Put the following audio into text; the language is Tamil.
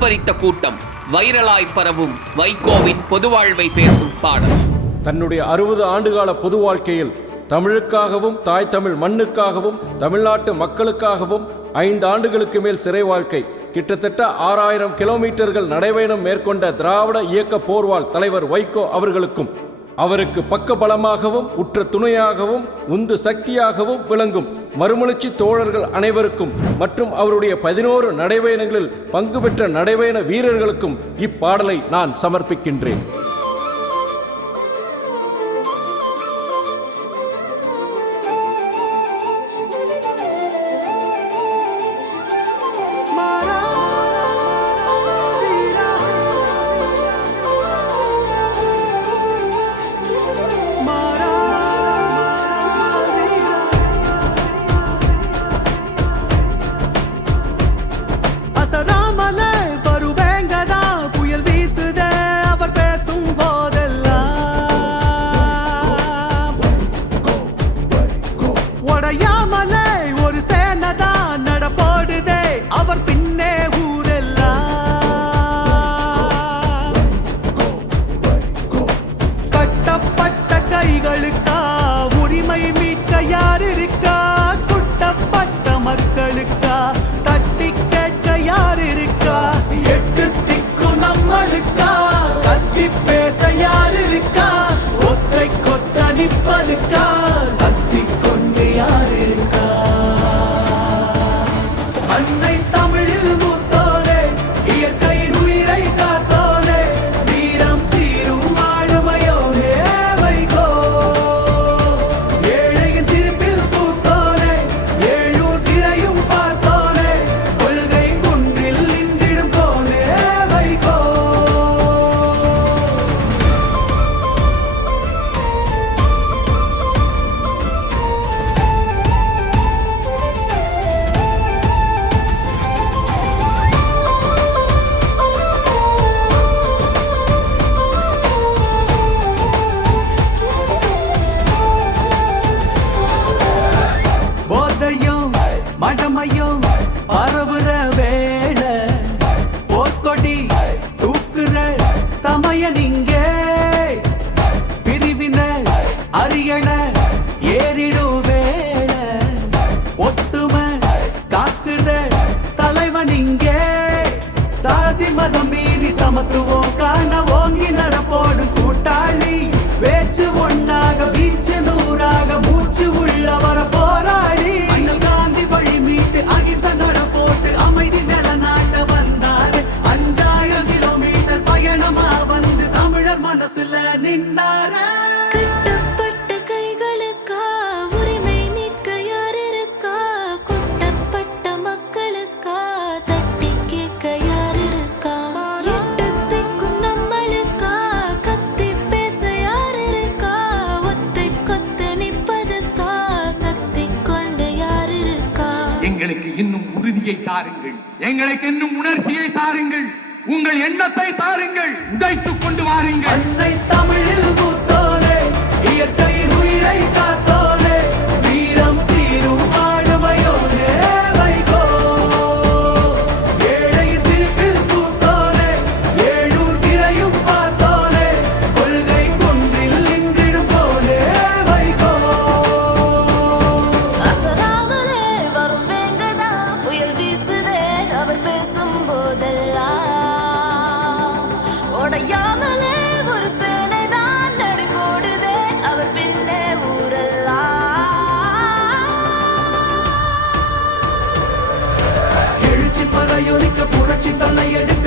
ஆர்ப்பரித்த கூட்டம் வைரலாய் பரவும் வைகோவின் பொதுவாழ்வை பேசும் பாடல். தன்னுடைய அறுபது ஆண்டுகால பொது வாழ்க்கையில் தமிழுக்காகவும் தாய் தமிழ் மண்ணுக்காகவும் தமிழ்நாட்டு மக்களுக்காகவும் ஐந்து ஆண்டுகளுக்கு மேல் சிறை வாழ்க்கை கிட்டத்தட்ட ஆறாயிரம் கிலோமீட்டர்கள் நடைபயணம் மேற்கொண்ட திராவிட இயக்க போர்வால் தலைவர் வைகோ அவர்களுக்கும் அவருக்கு பக்கபலமாகவும் உற்ற துணையாகவும் உந்து சக்தியாகவும் விளங்கும் மறுமலர்ச்சி தோழர்கள் அனைவருக்கும் மற்றும் அவருடைய பதினோரு நடைபயணங்களில் பங்கு பெற்ற நடைபயண வீரர்களுக்கும் இப்பாடலை நான் சமர்ப்பிக்கின்றேன். உடையாமலே ஒரு சேனதா நடப்போடுதே. அவர் பின்னே ஊரெல்லாம். கட்டப்பட்ட கைகளுக்கா உரிமை மீட்க யார் இருக்கா குட்டப்பட்ட மக்களுக்கா தட்டி கேட்க யார் இருக்கா எட்டு திக்கும் நம்மளுக்கா கத்தி பேச யார் இருக்கா ஒத்தை கொத்த நிப்பதுக்கா கொண்டு யார் சமயம் பரவுற வேளை போர்க்கொடி தூக்குற தமையன் இங்கே மனசுல நின்னாரே? கட்டப்பட்ட கைகளுக்கா? உரிமை மீட்க யார் இருக்கா கொட்டப்பட்ட மக்களுக்கா? தட்டி கேட்க யார் இருக்கா நம்மளுக்கா? கத்தி பேச யார் இருக்கா ஒத்தை கொத்து நிப்பதுக்கா சக்தி கொண்டு யார் இருக்கா எங்களுக்கு இன்னும் உறுதியை தாருங்கள். எங்களுக்கு இன்னும் உணர்ச்சியை தாருங்கள். உங்கள் எண்ணத்தை தாருங்கள் உடைத்துக் கொண்டு வாருங்கள். தமிழில் மூத்தோனே இயற்கையின் உயிரை ஊரெல்லாம் எடுத்து